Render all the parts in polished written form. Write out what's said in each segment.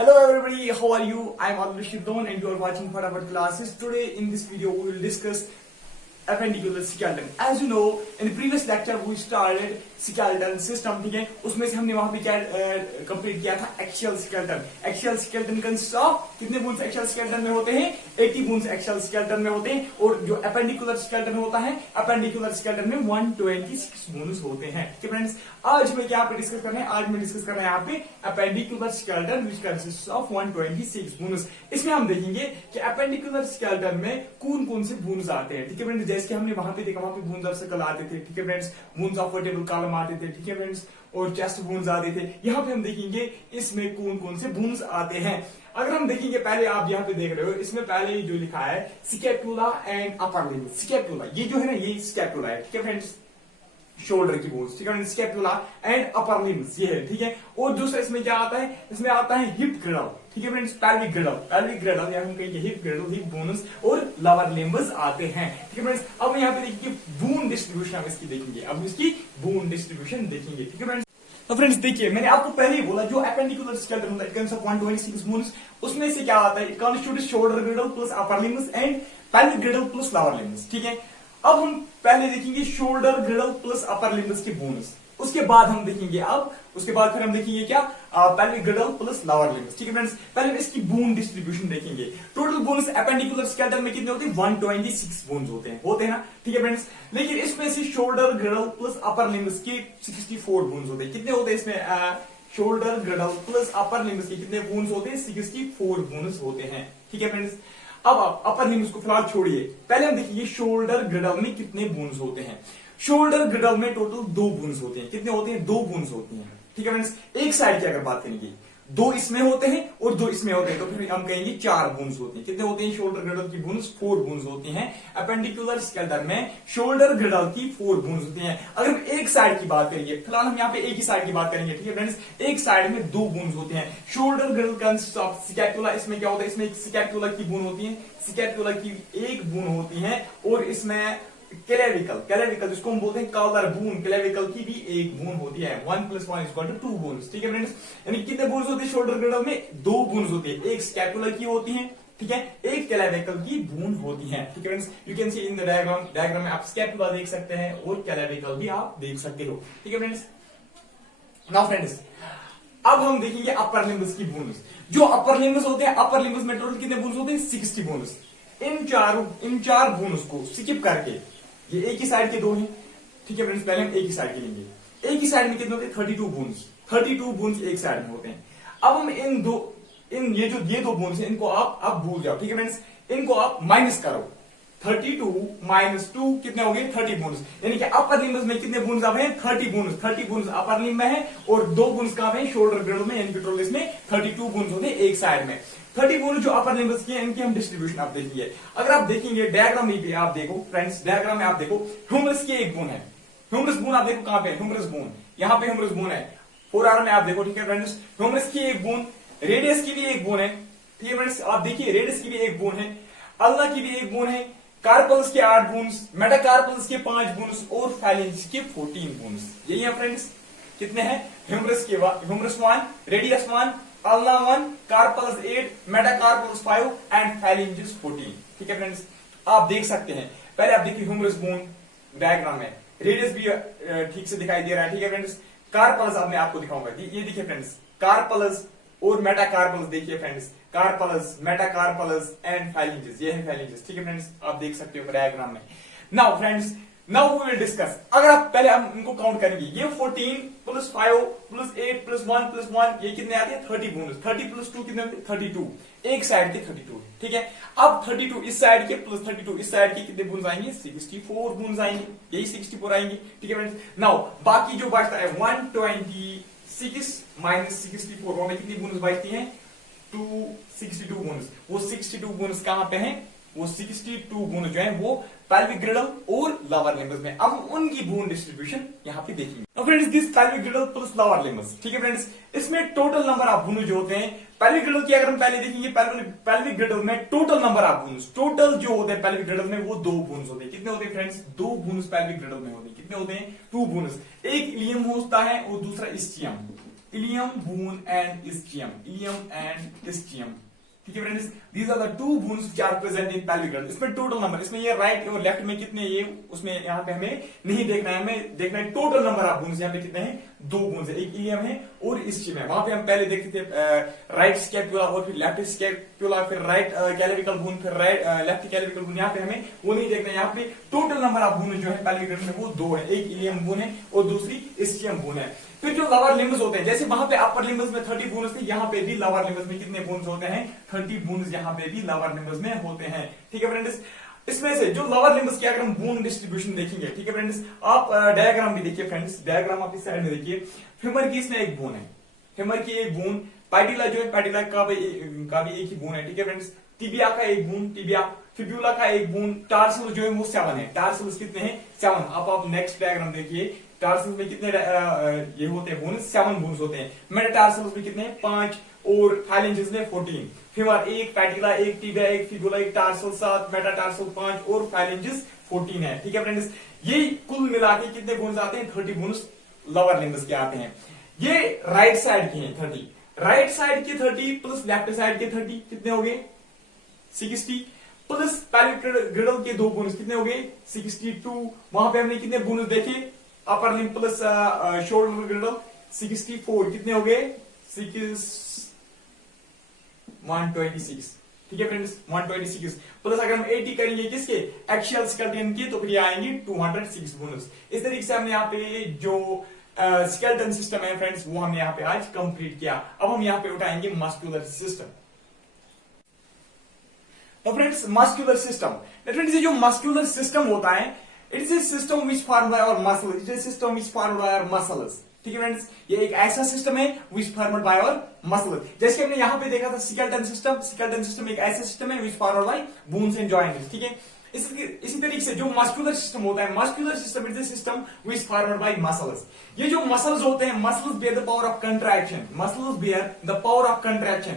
Hello everybody, how are you? I am Alvin and you are watching for our classes. Today in this video we will discuss appendicular skeleton. As you know, in the previous lecture we started skeleton system, ठीक है? उसमें से हमने वहां पे क्या complete किया था axial skeleton. Axial skeleton consist of कितने बोन्स एक्शियल स्केलेटन में होते हैं? 80 बोन्स एक्शियल स्केलेटन में होते हैं और जो एपेंडिकुलर स्केलेटन होता है, एपेंडिकुलर स्केलेटन में 126 बोन्स होते हैं. ठीक है फ्रेंड्स, आज मैं क्या पे डिस्कस कर रहे हैं? आज मैं डिस्कस कर रहे हैं यहाँ पे appendicular skeleton which consist of 126 bones. इसमें हम देखेंगे कि एपेंडिकुलर स्केलेटन में कौन कौन से बोन्स आते हैं. ठीक है फ्रेंड्स, जैसे हमने वहां पे देखा, वहां पे बोन्स ऑफ सर्कल आते थे. ठीक है friends, bones of vertebral column आते थे. ठीक है फ्रेंड्स, और चेस्ट बोन्स आते थे. यहाँ पे हम देखेंगे इसमें कौन कौन से बोन्स आते हैं. अगर हम देखेंगे, पहले आप यहाँ पे देख रहे हो, इसमें पहले जो लिखा है scapula and upper limb. Scapula ये जो है ना, ये स्कैपुला है. ठीक है फ्रेंड्स, शोल्डर की बोन्स. ठीक है, स्कैपुला एंड अपर लिम्स ये है. ठीक है, और दूसरा इसमें क्या आता है? इसमें आता है हिप ग्रिडल. ठीक है फ्रेंड्स, पेल्विक ग्रिडल. पेल्विक ग्रिडल या हम कहेंगे हिप ग्रिडल, हिप बोन्स और लोअर लिम्ब्स आते हैं. ठीक है फ्रेंड्स, अब यहाँ पे देखिए बोन डिस्ट्रीब्यूशन हम इसकी देखेंगे. अब इसकी बोन डिस्ट्रीब्यूशन देखेंगे. ठीक है फ्रेंड्स, तो फ्रेंड्स देखिए, मैंने आपको पहले ही बोला जो एपेंडिकुलर स्केलेटन होता है, इट कंसिस्ट ऑफ 126 बोन्स. उसमें से क्या आता है? It constitutes shoulder ग्रिडल plus upper limbs and pelvic ग्रिडल plus lower limbs. ठीक है, अब हम पहले देखेंगे शोल्डर ग्रिडल प्लस अपर लिम्ब्स के बोन्स. उसके बाद हम देखेंगे उसके बाद फिर हम देखेंगे क्या? Pelvic ग्रिडल plus lower limbs. ठीक है फ्रेंड्स, पहले इसकी बोन डिस्ट्रीब्यूशन देखेंगे. टोटल बोन्स एपेंडिकुलर स्केलेटन में कितने होते हैं? 126 बोन्स होते हैं ना. ठीक है फ्रेंड्स, लेकिन इसमें से शोल्डर ग्रिडल प्लस अपर लिम्ब्स के 64 बोन्स होते हैं. कितने होते हैं इसमें? शोल्डर ग्रिडल प्लस अपर लिम्ब्स के कितने बोन्स होते हैं? 64 बोन्स होते हैं. ठीक है फ्रेंड्स, अब आप अपर लिम्ब्स को फिलहाल छोड़िए, पहले हम देखिए शोल्डर ग्रिडल में कितने बोन्स होते हैं. शोल्डर ग्रिडल में टोटल 2 बोन्स होते हैं. कितने होते हैं? 2 बोन्स होती हैं. ठीक है फ्रेंड्स, एक साइड की अगर बात करेंगे, 2 इसमें होते हैं और 2 इसमें होते हैं, तो फिर हम कहेंगे 4 बोन्स होते हैं. कितने होते हैं शोल्डर ग्रिडल की बोन्स? 4 बोन्स होती हैं. एपेंडिकुलर स्केलेटन में शोल्डर ग्रिडल की 4 बोन्स होती हैं. अगर हम एक साइड की बात करेंगे, फिलहाल हम यहाँ पे एक ही साइड की बात करेंगे. ठीक है फ्रेंड्स, एक साइड में 2 बोन्स होते हैं. Shoulder ग्रिडल consist of scapula. इसमें क्या होता है? इसमें एक स्कैपुला की बोन होती है, स्कैपुला की एक बोन होती है, और इसमें क्लेविकल जिसको हम बोलते हैं कॉलर बोन, क्लेविकल की भी एक बोन होती है. 1 + 1 = 2 बोन्स. ठीक है फ्रेंड्स, यानी कितने बोन्स होते हैं शोल्डर ग्रिडल में? 2 बोन्स होती है. एक स्कैपुलर की होती है, ठीक है, एक क्लेविकल की बोन होती है. ठीक है friends, you can see in the diagram में आप स्कैपुला देख सकते हैं और क्लेविकल भी आप देख सकते हो. ठीक है फ्रेंड्स, नाउ फ्रेंड्स अब हम देखेंगे अपर लिम्ब्स की बोन्स. जो अपर लिम्ब्स होते हैं, अपर लिम्ब्स में टोटल कितने बोन्स होते हैं? 60 बोन्स. इन चार बोन्स को स्किप करके, ये एक ही साइड के 2 हैं. ठीक है फ्रेंड्स, पहले हम एक ही साइड के लेंगे. एक ही साइड में कितने होते हैं? 32 बोन्स. 32 बोन्स एक साइड में होते हैं. अब हम ये दो बोन्स हैं, इनको आप भूल जाओ. ठीक है फ्रेंड्स, इनको आप माइनस करो. 32 - 2 कितने हो गए? 30 बोन्स. यानी कि अपर लिम्ब्स में कितने बोन्स अब हैं? 30 बोन्स. 30 बोन्स अपर लिम्ब में है और 2 बोन्स कहां पे? शोल्डर ग्रिडल में. यानी कि टोटल इसमें 32 बोन्स होते हैं एक साइड में. 30 बोन्स जो अपर लिम्ब्स की हैं, इनकी हम डिस्ट्रीब्यूशन आप देखिए. अगर आप देखेंगे डायग्राम में भी आप देखो फ्रेंड्स, डायग्राम में आप देखो ह्यूमरस की एक बोन है. ह्यूमरस बोन आप देखो कहां पे? ह्यूमरस बोन यहां पे ह्यूमरस बोन है. 4 आर्म में आप देखो. ठीक है फ्रेंड्स, ह्यूमरस की एक बोन, रेडियस की भी एक बोन है. ठीक है फ्रेंड्स, आप देखिए रेडियस की भी एक बोन है, अल्ना की भी एक बोन है, कार्पल्स के 8 बोन्स, मेटाकार्पल्स के 5 बोन्स और फैलिंज के 14 बोन्स. यही है फ्रेंड्स. कितने हैं? Humerus 1, radius 1, ulna 1, carpals 8, metacarpals 5 and phalanges 14. ठीक है फ्रेंड्स, आप देख सकते हैं. पहले आप देखिए ह्यूमरस बोन डायग्राम में, रेडियस भी ठीक से दिखाई दे रहा है. ठीक है फ्रेंड्स, कार्पल्स अब मैं आपको दिखाऊंगा. ये देखिए फ्रेंड्स, कार्पल्स और मेटाकार्पल्स. देखिए फ्रेंड्स, कार्पल्स, मेटाकार्पल्स एंड फैलिंजेस, ये है फैलिंजेस. ठीक है फ्रेंड्स, आप देख सकते हो डायग्राम में. Now friends, now we will discuss. अगर आप पहले हम इनको काउंट करेंगे, ये 14 + 5 + 8 + 1 + 1 ये कितने आते हैं? 30 बोन्स. 30 + 2 कितने होते हैं? 32. एक साइड के 32. ठीक है, अब 32 इस साइड के प्लस 32 इस साइड के कितने बोन्स आएंगे? 64 बोन्स आएंगे. यही 64 आएंगे. ठीक है फ्रेंड्स, नाउ बाकी जो बचता है 126 - 64, वो में कितनी बोन्स बचती हैं? 262 बोन्स. वो 62 बोन्स कहां पे हैं? वो 62 बोन्स जो है वो पेल्विक ग्रिडल और लोअर लिम्ब्स में. अब उनकी बोन डिस्ट्रीब्यूशन यहाँ पे देखेंगे. Friends, this pelvic ग्रिडल plus lower limbs. ठीक है फ्रेंड्स, इसमें टोटल नंबर ऑफ बोन्स जो होते हैं पेल्विक ग्रिडल की, अगर हम पहले देखेंगे पेल्विक ग्रिडल में total number of bones, total जो होते हैं पेल्विक ग्रिडल में वो 2 बोन्स होते हैं. कितने होते हैं फ्रेंड्स? 2 बोन्स पेल्विक ग्रिडल में होते हैं. कितने होते हैं? 2 बोन्स. एक इलियम होता है और दूसरा ischium. Ilium bone and ischium, ilium and ischium. ठीक है friends, these are the two bones which are present in pelvic girdle. इसमें टोटल नंबर, इसमें ये राइट और लेफ्ट में कितने, ये उसमें यहाँ पे हमें नहीं देखना है, हमें देखना है टोटल नंबर ऑफ बोन्स। यहाँ पे कितने हैं, 2 बोन्स है, एक इलियम है और इस्चियम है। वहां पे हम पहले देखते थे राइट स्कैपुला और फिर लेफ्ट स्कैपुला, फिर राइट कैलेविकल बोन, फिर राइट लेफ्ट कैलेविकल बोन। यहाँ पे हमें वो नहीं देखना है, यहाँ पे टोटल नंबर ऑफ बोन जो है पेल्विक गिर्डल में वो 2 है, एक इलियम बोन है और दूसरी इस्चियम बोन है। फिर जो लवर लिम्ब्स होते हैं, जैसे वहां पे अपर लिम्ब्स में 30 बोन्स थे, यहाँ पे भी लवर लिम्ब्स में कितने बोन्स होते हैं, 30 बोन्स यहाँ पे भी लवर लिम्ब्स में होते हैं। ठीक है फ्रेंड्स, इसमें से जो लवर लिम्ब्स की अगर हम बोन डिस्ट्रीब्यूशन देखेंगे, ठीक है फ्रेंड्स, आप डायग्राम भी देखिए फ्रेंड्स, डायग्राम आप इस साइड में देखिए। फेमर की इसमें एक बोन है, फेमर की एक बोन, पैडिला जो है पैडिला का भी एक ही बोन है। ठीक है फ्रेंड्स, टिबिया का एक बोन, टिबिया, फिब्यूला का एक बोन, टार्सल जो है वो 7 है। टार्सल्स कितने हैं, 7। आप नेक्स्ट डायग्राम देखिए, टार्सल्स में कितने ये होते हैं बोन्स, 7 बोन्स होते हैं। मेटाटार्सल्स में कितने हैं, 5 और फाइलेंजेस में 14। Femur 1, patella 1, tibia 1, fibula 1, tarsal 7, metatarsal 5 और फाइलेंजेस 14 है। ठीक है फ्रेंड्स, ये कुल मिला के कितने बोन्स आते हैं, 30 बोन्स लवर लिम्ब्स के आते हैं। ये राइट साइड के हैं 30, राइट साइड के 30 प्लस लेफ्ट साइड के 30 कितने हो गए, 60 प्लस पेल्विक गिर्डल के 2 बोन्स कितने हो गए, 62। वहां पे हमने कितने बोन्स देखे, अपर लिम्ब प्लस शोल्डर गिर्डल 64 कितने हो गए, 126। ठीक है फ्रेंड्स, 126 प्लस अगर हम 80 करेंगे किसके, एक्शियल स्केलेटन के, तो फिर ये आएंगे 206 बोन्स। इस तरीके से हमने यहाँ पे जो स्केलेटन सिस्टम है फ्रेंड्स, वो हमने यहाँ पे आज कंप्लीट किया। अब हम यहाँ पे उठाएंगे मस्कुलर सिस्टम। तो फ्रेंड्स, मस्कुलर सिस्टम, फ्रेंड्स ये जो मस्कुलर सिस्टम होता है, it is a system which formed by our muscle, it is a system which formed by our muscles. ठीक है फ्रेंड्स, ये एक ऐसा सिस्टम है which formed by our muscle. जैसे हमने यहाँ पे देखा था स्केलेटन सिस्टम, स्केलेटन सिस्टम एक ऐसा सिस्टम है which formed by bones and joints. ठीक है, इसी तरीके से जो मस्कुलर सिस्टम होता है, muscular system is a system which formed by muscles. ये जो मसल्स होते हैं, muscles bear the power of contraction, muscles bear the power of contraction.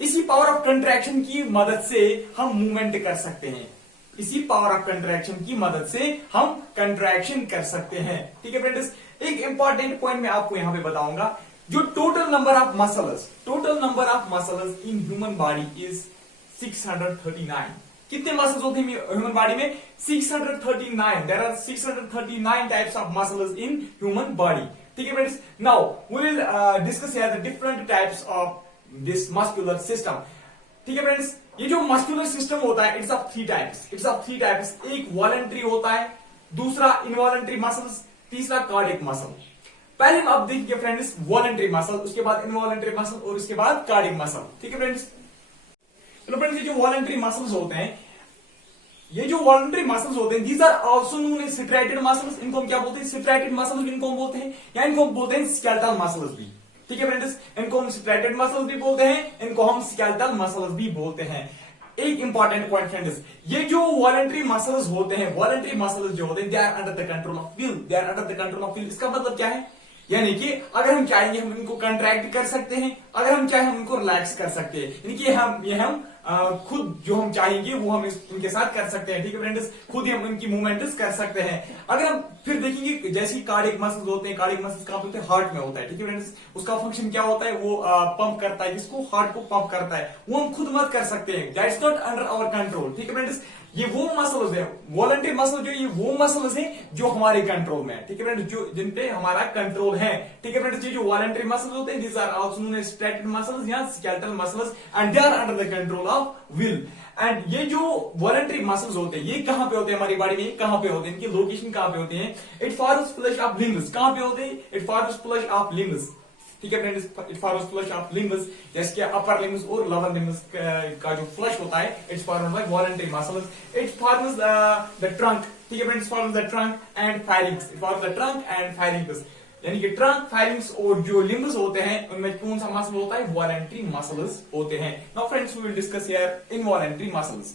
इसी पावर ऑफ कंट्रैक्शन की मदद से हम मूवमेंट कर सकते हैं, इसी पावर ऑफ कंट्रैक्शन की मदद से हम कंट्रैक्शन कर सकते हैं। ठीक है फ्रेंड्स, एक इंपॉर्टेंट पॉइंट मैं आपको यहां पे बताऊंगा, जो total number of muscles in human body is 639। कितने मसल्स होते हैं ह्यूमन बॉडी में, 639। There are 639 types of muscles in human body. ठीक है friends, now we will discuss here the different types of this muscular system. ठीक है friends, ये जो मस्कुलर सिस्टम होता है, इट्स ऑफ 3 टाइप्स। एक वॉलंटरी होता है, दूसरा इनवॉलंटरी मसल्स, तीसरा कार्डियक मसल। पहले हम अब देखिए फ्रेंड्स वॉलंटरी मसल, उसके बाद इनवॉलंटरी मसल और उसके बाद कार्डियक मसल। ठीक है फ्रेंड्स, चलो फ्रेंड्स, ये जो वॉलंटरी मसल्स होते हैं, these are also known as striated muscles. इनको हम क्या बोलते हैं, सिट्राइटेड मसल्स इनको हम बोलते हैं, या इनको हम बोलते हैं स्केलेटल मसल्स भी। ठीक है फ्रेंड्स, इनको हम सिट्राइटेड मसल्स भी बोलते हैं, इनको हम स्केलेटल मसल्स भी बोलते हैं। एक इंपॉर्टेंट पॉइंट फ्रेंड्स, ये जो वॉलंटरी मसल्स होते हैं, वॉलंटरी मसल्स जो होते हैं, they are under the control of will, they are under the control of will. इसका मतलब क्या है, यानी कि अगर हम चाहेंगे हम इनको कंट्रैक्ट कर सकते हैं, अगर हम चाहें हम इनको रिलैक्स कर सकते हैं, यानी कि ये हम खुद जो हम चाहेंगे वो हम इनके साथ कर सकते हैं। ठीक है फ्रेंड्स, खुद ही हम इनकी मूवमेंट्स कर सकते हैं। अगर हम फिर देखेंगे जैसे कार्डियक मसल्स होते हैं, कार्डियक मसल्स कहां पे होते हैं, हार्ट में होता है। ठीक है फ्रेंड्स, उसका फंक्शन क्या होता है, वो पंप करता है, जिसको हार्ट को पंप करता है, वो हम खुद मत कर सकते हैं, that's not under our control. ठीक है फ्रेंड्स, ये वो मसल्स है, वॉलंटरी मसल जो ये वो मसल्स हैं जो हमारे कंट्रोल में है। ठीक है फ्रेंड्स, जो जिन पे हमारा कंट्रोल है। ठीक है फ्रेंड्स, ये जो वॉलंटरी मसल्स होते हैं, these are also known as striated muscles या skeletal muscles and they are under the control of will. And ये जो वॉलंटरी मसल्स होते हैं, ये कहां पे होते हैं हमारी बॉडी में, कहां पे होते हैं, इनकी लोकेशन कहां पे होते हैं, it forms flesh of limbs. कहां पे होते हैं, it forms flesh of limbs. ठीक है friends, it forms flesh of limbs, जैसे कि अपर लिम्ब्स और लोअर लिम्ब्स का जो फ्लश होता है, it's formed by voluntary muscles. It forms the trunk. ठीक है friends, forms the trunk and firings, it forms the trunk and firings, यानी कि ट्रंक, फाइरिंग्स और जो लिम्ब्स होते हैं उनमें कौन सा मसल होता है, वॉलंटरी मसल्स होते हैं। Now friends, we will discuss here involuntary muscles.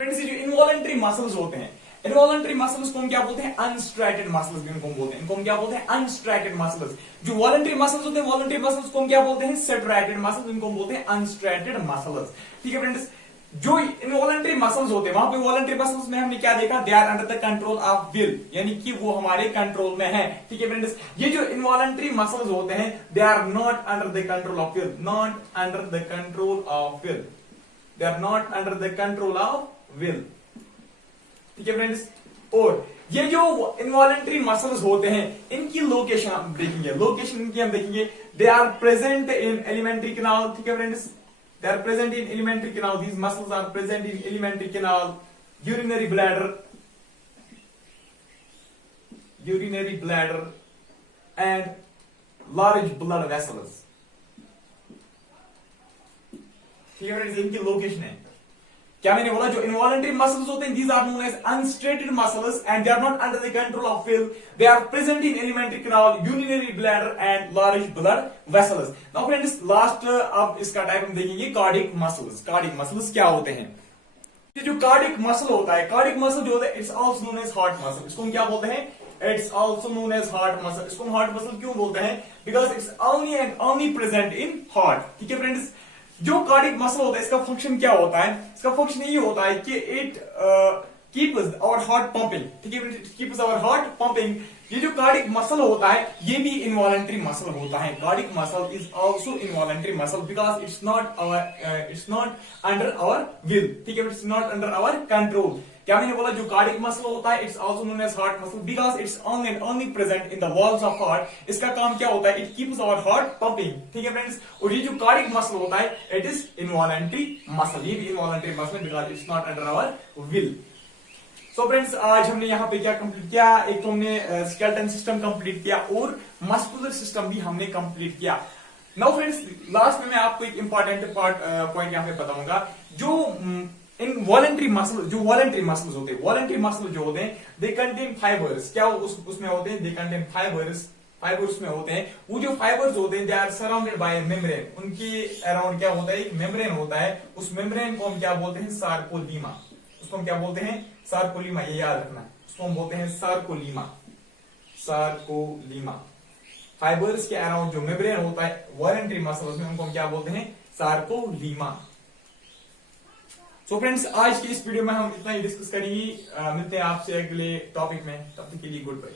Friends, ये जो इनवॉलंटरी मसल्स होते हैं, इनवॉलंटरी मसल्स को हम क्या बोलते हैं, अनस्ट्रैटेड मसल्स भी इनको बोलते हैं, इनको हम क्या बोलते हैं, अनस्ट्रैटेड मसल्स। जो वॉलंटरी मसल्स होते हैं, वॉलंटरी मसल्स को हम क्या बोलते हैं, स्ट्रैटेड मसल्स, इनको हम बोलते हैं अनस्ट्रैटेड मसल्स। ठीक है फ्रेंड्स, जो इनवॉलंटरी मसल्स होते हैं, वहां पे वॉलंटरी मसल्स में हमने क्या देखा, they are under the control of will, यानी कि वो हमारे कंट्रोल में है। ठीक है फ्रेंड्स, ये जो इनवॉलंटरी मसल्स होते हैं they are not under the control of will, not under the control of will, they are not under the control of will. ठीक है फ्रेंड्स, और ये जो इनवॉलंटरी मसल्स होते हैं इनकी लोकेशन हम देखेंगे, लोकेशन इनकी हम देखेंगे, they are present in elementary canal. ठीक है friends, they are present in alimentary canal, these muscles are present in alimentary canal, urinary bladder and large blood vessels। ठीक है फ्रेंड्स, इनकी लोकेशन है, क्या मैंने बोला, जो इनवॉलंटरी मसल्स होते हैं these are known as unstraighted muscles and they are not under the control of will, they are present in alimentary canal, urinary bladder and large blood vessels। now friends, last अब इसका type हम देखेंगे cardiac muscles. Cardiac muscles क्या होते हैं, ये जो cardiac muscle होता है, कार्डिक मसल जो होता है it's also known as heart muscle. इसको हम क्या बोलते हैं, it's also known as heart muscle. इसको हम हार्ट मसल क्यों बोलते हैं, because it's only and only present in heart. ठीक है फ्रेंड्स, जो कार्डिक मसल होता है इसका फंक्शन क्या होता है, इसका फंक्शन यही होता है कि it keeps our heart pumping. ठीक है, it keeps our heart pumping. ये जो कार्डिक मसल होता है ये भी इनवॉलंटरी मसल होता है। Cardiac muscle is also involuntary muscle because it's not under our will. ठीक है, it's not under our control. क्या मैंने बोला, जो कार्डिक मसल होता है it's also known as heart muscle because it's only and only present in the walls of heart. इसका काम क्या होता है, it keeps our heart pumping. ठीक है फ्रेंड्स, और ये जो कार्डिक मसल होता है इट इज इनवॉलंटरी मसल, ये भी involuntary muscle because it's not under our will. So friends, आज हमने यहाँ पे क्या कंप्लीट किया, एक तो हमने स्केलेटन सिस्टम कंप्लीट किया और मस्कुलर सिस्टम भी हमने कंप्लीट किया। नाउ फ्रेंड्स, लास्ट में मैं आपको एक इंपॉर्टेंट पॉइंट यहाँ पे बताऊंगा, जो इन वॉलंटरी मसल, जो वॉलंटरी मसल्स होते हैं, वॉलंटरी मसल जो होते हैं दे कंटेन फाइबर्स। क्या उसमें होते हैं, दे कंटेन फाइबर्स, फाइबर्स में होते हैं। वो जो फाइबर्स होते हैं they are surrounded by membrane, उनके अराउंड क्या होता है, एक मेम्ब्रेन होता है। उस मेम्ब्रेन को हम क्या बोलते हैं, सार्कोलीमा। उसको हम क्या बोलते हैं, सार्कोलीमा, ये याद रखना, उसको हम बोलते हैं सार्कोलीमा, सार्कोलीमा। फाइबर्स के अराउंड जो मेम्ब्रेन होता है वॉलंटरी मसल्स में, उनको हम क्या बोलते हैं, सार्कोलीमा। सो फ्रेंड्स, आज के इस वीडियो में हम इतना ही डिस्कस करेंगे। मिलते हैं आपसे अगले टॉपिक में, तब तक के लिए गुड बाय।